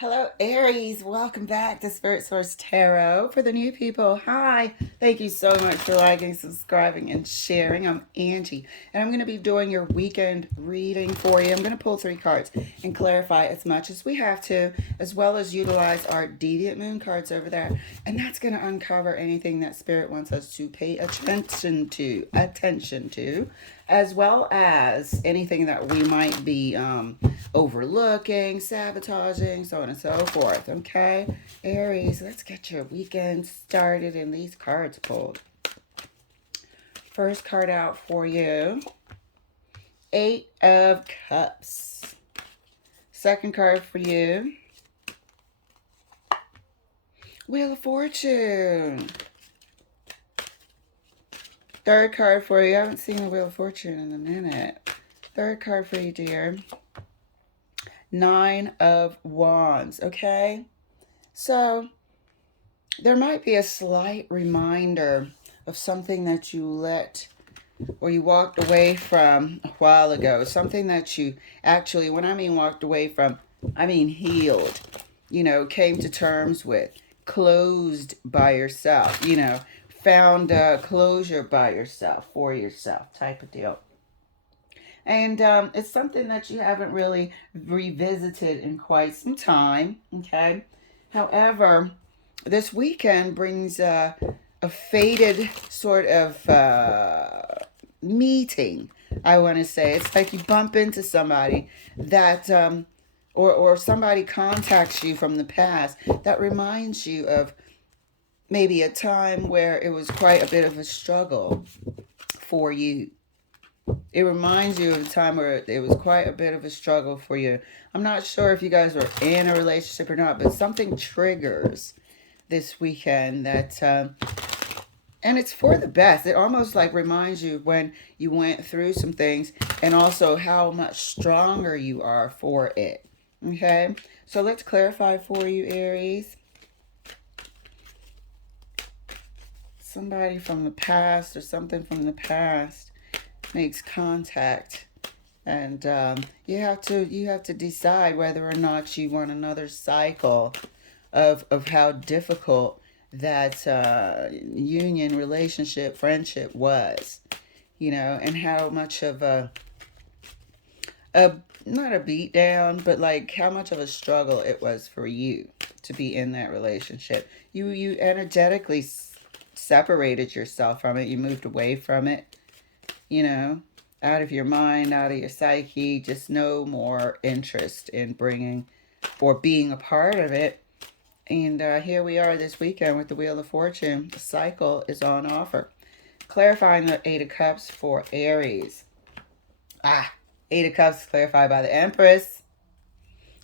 Hello, Aries. Welcome back to Spirit Source Tarot. For the new people, hi. Thank you so much for liking, subscribing, and sharing. I'm Angie, and I'm going to be doing your weekend reading for you. I'm going to pull 3 cards and clarify as much as we have to, as well as utilize our Deviant Moon cards over there. And that's going to uncover anything that Spirit wants us to pay attention to, as well as anything that we might be overlooking, sabotaging, so on and so forth. Okay, Aries, let's get your weekend started and these cards pulled. First card out for you, 8 of Cups. Second card for you, Wheel of Fortune. Third card for you, I haven't seen the Wheel of Fortune in a minute. Third card for you, dear, 9 of Wands. Okay, so there might be a slight reminder of something that you let or you walked away from a while ago. Something that you actually, when I mean walked away from, I mean healed, came to terms with, closed by yourself, found closure by yourself, for yourself type of deal. And it's something that you haven't really revisited in quite some time. Okay. However, this weekend brings a faded sort of meeting, I want to say. It's like you bump into somebody that, or somebody contacts you from the past that reminds you of maybe a time where it was quite a bit of a struggle for you. It reminds you of a time where it was quite a bit of a struggle for you. I'm not sure if you guys were in a relationship or not, but something triggers this weekend that, and it's for the best. It almost like reminds you when you went through some things and also how much stronger you are for it. Okay, so let's clarify for you, Aries. Somebody from the past or something from the past makes contact, and you have to decide whether or not you want another cycle of how difficult that union, relationship, friendship was, and how much of a not a beat down, but like how much of a struggle it was for you to be in that relationship. You energetically separated yourself from it. You moved away from it, you know, out of your mind, out of your psyche, just no more interest in bringing or being a part of it. And here we are this weekend with the Wheel of Fortune. The cycle is on offer. Clarifying the 8 of Cups for Aries. 8 of Cups clarified by the Empress.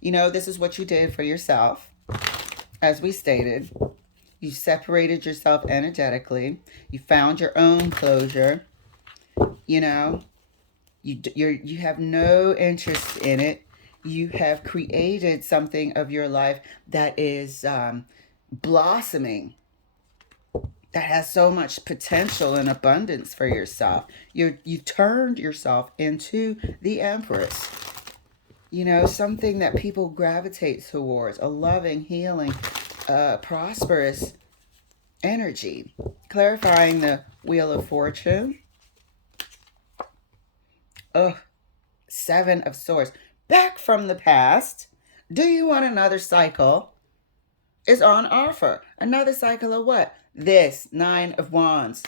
This is what you did for yourself. As we stated, you separated yourself energetically. You found your own closure. You have no interest in it. You have created something of your life that is blossoming, that has so much potential and abundance for yourself. You turned yourself into the Empress. Something that people gravitate towards, a loving, healing, prosperous energy. Clarifying the Wheel of Fortune. 7 of Swords. Back from the past. Do you want another cycle? Is on offer. Another cycle of what? This 9 of Wands.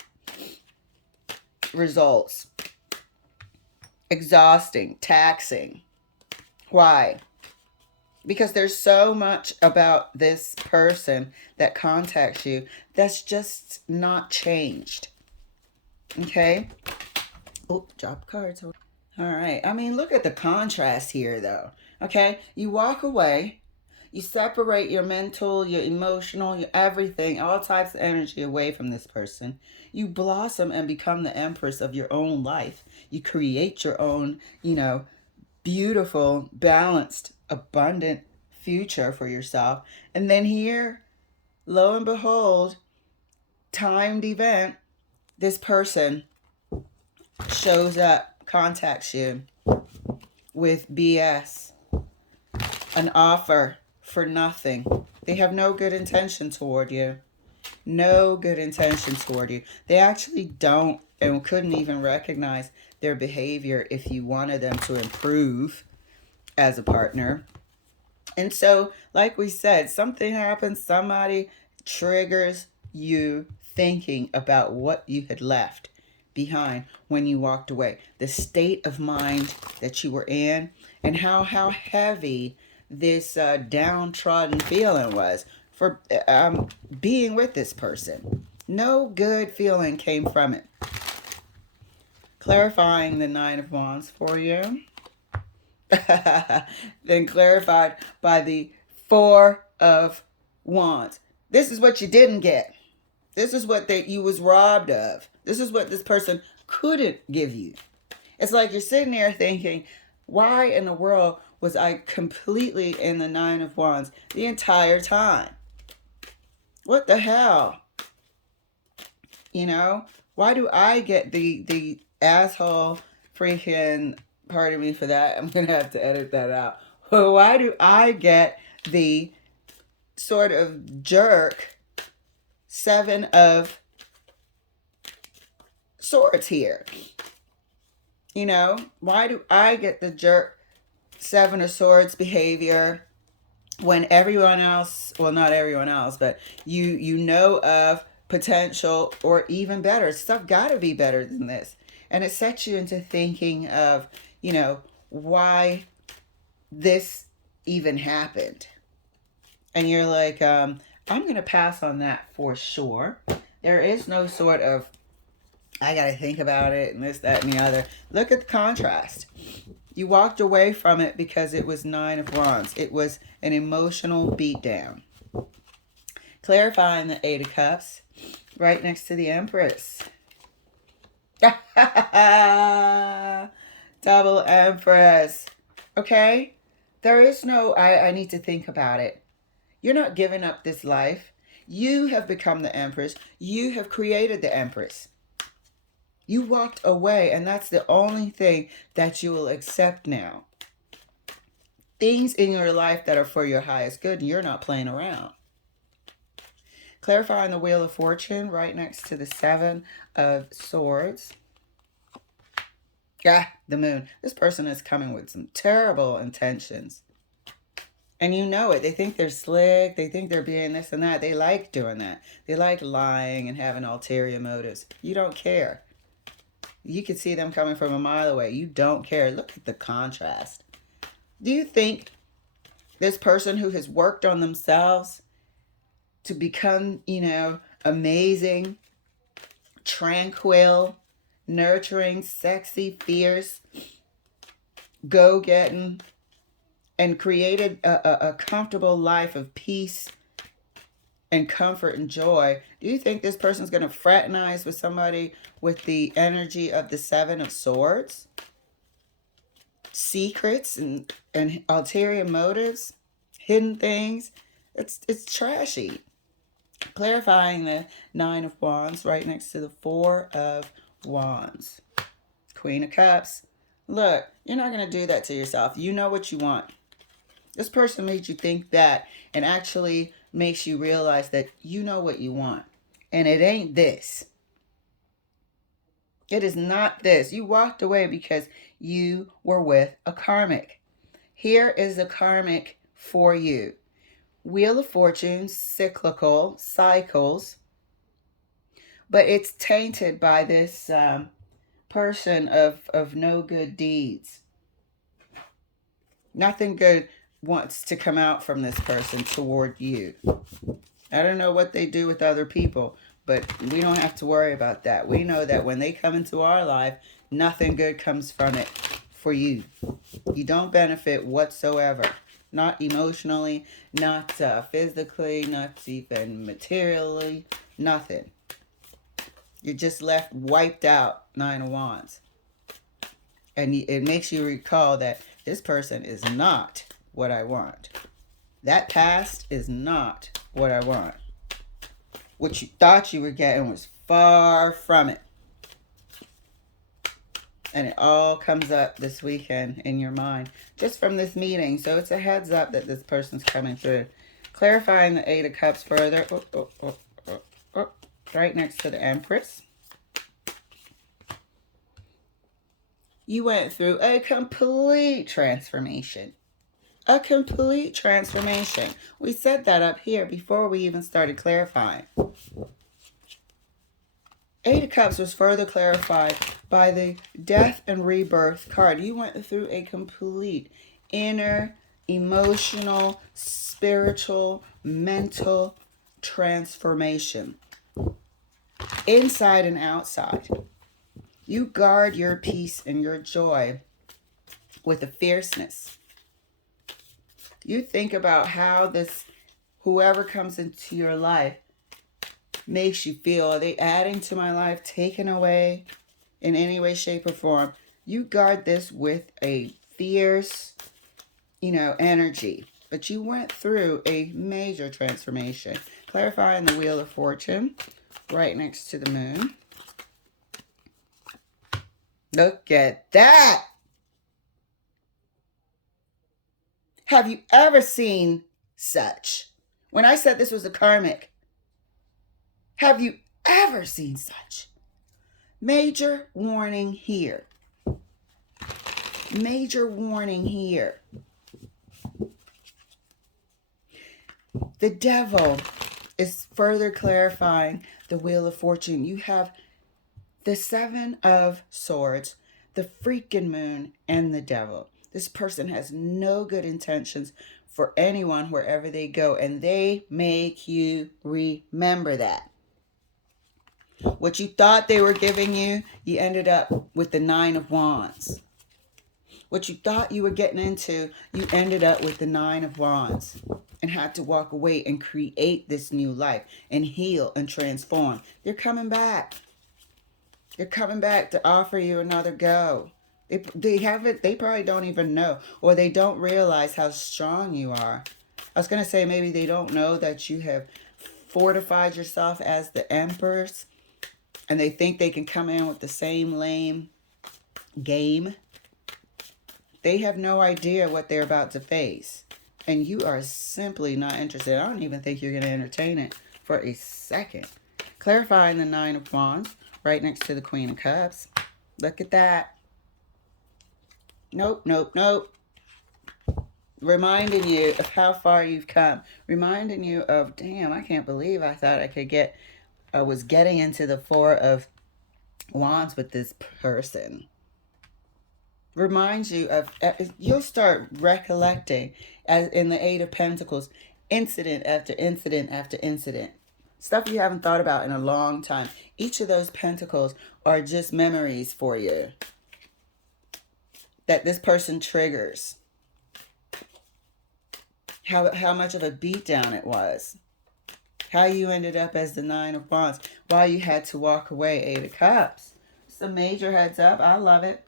Results. Exhausting. Taxing. Why? Because there's so much about this person that contacts you that's just not changed. Okay? Oh, drop cards. All right. I mean, look at the contrast here, though. Okay? You walk away. You separate your mental, your emotional, your everything, all types of energy away from this person. You blossom and become the Empress of your own life. You create your own, beautiful, balanced, abundant future for yourself. And then here, lo and behold, timed event, this person shows up, contacts you with BS, an offer for nothing. They have no good intention toward you. No good intention toward you. They actually don't and couldn't even recognize their behavior if you wanted them to improve as a partner. And so, like we said, something happens, somebody triggers you thinking about what you had left behind when you walked away. The state of mind that you were in, and how heavy this downtrodden feeling was for being with this person. No good feeling came from it. Clarifying the Nine of Wands for you. Then clarified by the Four of Wands. This is what you didn't get. This is what you was robbed of. This is what this person couldn't give you. It's like you're sitting there thinking, why in the world was I completely in the Nine of Wands the entire time? What the hell? You know, why do I get the asshole freaking, pardon me for that, I'm going to have to edit that out. Why do I get the sort of jerk Seven of Swords here? You know, why do I get the jerk Seven of Swords behavior when everyone else, well, not everyone else, but you know of potential or even better stuff, gotta be better than this. And it sets you into thinking of, you know, why this even happened. And you're like, I'm gonna pass on that for sure. There is no sort of, I gotta think about it and this, that, and the other. Look at the contrast. You walked away from it because it was Nine of Wands. It was an emotional beatdown. Clarifying the Eight of Cups right next to the Empress. Double Empress. Okay? There is no, I need to think about it. You're not giving up this life. You have become the Empress. You have created the Empress. You walked away, and that's the only thing that you will accept now. Things in your life that are for your highest good, and you're not playing around. Clarifying the Wheel of Fortune right next to the Seven of Swords. Yeah, the Moon. This person is coming with some terrible intentions. And you know it. They think they're slick. They think they're being this and that. They like doing that. They like lying and having ulterior motives. You don't care. You can see them coming from a mile away. You don't care. Look at the contrast. Do you think this person who has worked on themselves to become, you know, amazing, tranquil, nurturing, sexy, fierce, go-getting, and created a comfortable life of peace and comfort and joy, do you think this person's going to fraternize with somebody with the energy of the Seven of Swords? Secrets and ulterior motives, hidden things. It's trashy. Clarifying the Nine of Wands right next to the Four of Wands. Queen of Cups. Look, you're not going to do that to yourself. You know what you want. This person made you think that and actually makes you realize that you know what you want. And it ain't this. It is not this. You walked away because you were with a karmic. Here is a karmic for you. Wheel of Fortune, cyclical, cycles. But it's tainted by this person of no good deeds. Nothing good wants to come out from this person toward you. I don't know what they do with other people, but we don't have to worry about that. We know that when they come into our life, nothing good comes from it for you. You don't benefit whatsoever. Not emotionally, not physically, not even materially, nothing. You're just left wiped out, Nine of Wands. And it makes you recall that this person is not what I want. That past is not what I want. What you thought you were getting was far from it. And it all comes up this weekend in your mind just from this meeting. So it's a heads up that this person's coming through. Clarifying the Eight of Cups further. Right next to the Empress. You went through a complete transformation. A complete transformation. We said that up here before we even started clarifying. Eight of Cups was further clarified by the Death and Rebirth card. You went through a complete inner, emotional, spiritual, mental transformation. Inside and outside. You guard your peace and your joy with a fierceness. You think about how whoever comes into your life makes you feel. Are they adding to my life, taking away in any way, shape, or form? You guard this with a fierce, energy. But you went through a major transformation. Clarifying the Wheel of Fortune right next to the Moon. Look at that. Have you ever seen such? When I said this was a karmic, have you ever seen such? Major warning here. Major warning here. The Devil is further clarifying the Wheel of Fortune. You have the Seven of Swords, the freaking Moon, and the Devil. This person has no good intentions for anyone wherever they go, and they make you remember that. What you thought they were giving you, you ended up with the Nine of Wands. What you thought you were getting into, you ended up with the Nine of Wands and had to walk away and create this new life and heal and transform. They're coming back. They're coming back to offer you another go. They probably don't even know, or they don't realize how strong you are. I was going to say maybe they don't know that you have fortified yourself as the Empress, and they think they can come in with the same lame game. They have no idea what they're about to face. And you are simply not interested. I don't even think you're going to entertain it for a second. Clarifying the Nine of Wands right next to the Queen of Cups. Look at that. Nope, nope, nope. Reminding you of how far you've come. Reminding you of, damn, I can't believe I thought I was getting into the Four of Wands with this person. Reminds you of, you'll start recollecting, as in the Eight of Pentacles, incident after incident after incident. Stuff you haven't thought about in a long time. Each of those pentacles are just memories for you that this person triggers. How much of a beatdown it was. How you ended up as the Nine of Wands. Why you had to walk away, Eight of Cups. It's a major heads up. I love it.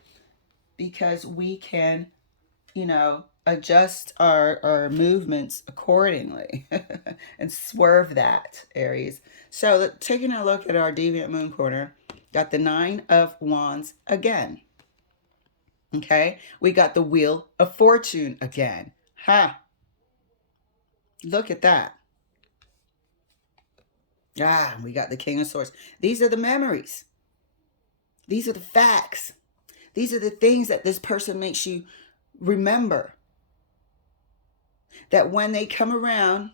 Because we can, adjust our movements accordingly. And swerve that, Aries. So taking a look at our Deviant Moon Corner. Got the Nine of Wands again. Okay. We got the Wheel of Fortune again. Ha. Look at that. We got the King of Swords. These are the memories. These are the facts. These are the things that this person makes you remember. That when they come around,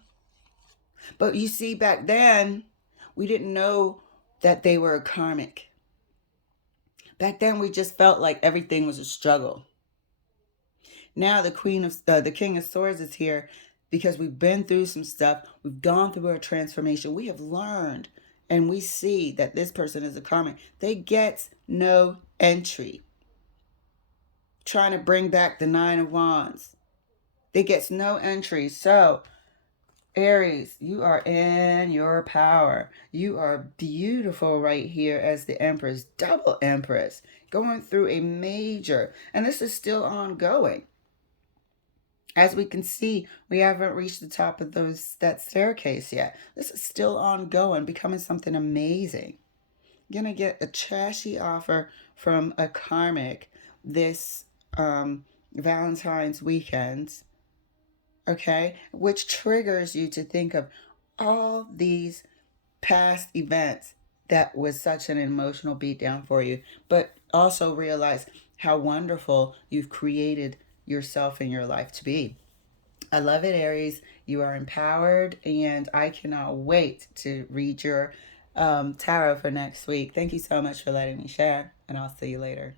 but you see back then, we didn't know that they were karmic. Back then, we just felt like everything was a struggle. Now the King of Swords is here because we've been through some stuff. We've gone through a transformation. We have learned, and we see that this person is a karmic. They get no entry. Trying to bring back the Nine of Wands. They get no entry. So, Aries, you are in your power. You are beautiful right here as the Empress, double Empress, going through a major, and this is still ongoing. As we can see, we haven't reached the top of that staircase yet. This is still ongoing, becoming something amazing. going to get a trashy offer from a karmic this Valentine's weekend, okay? Which triggers you to think of all these past events that was such an emotional beatdown for you, but also realize how wonderful you've created yourself in your life to be. I love it, Aries. You are empowered, and I cannot wait to read your tarot for next week. Thank you so much for letting me share, and I'll see you later.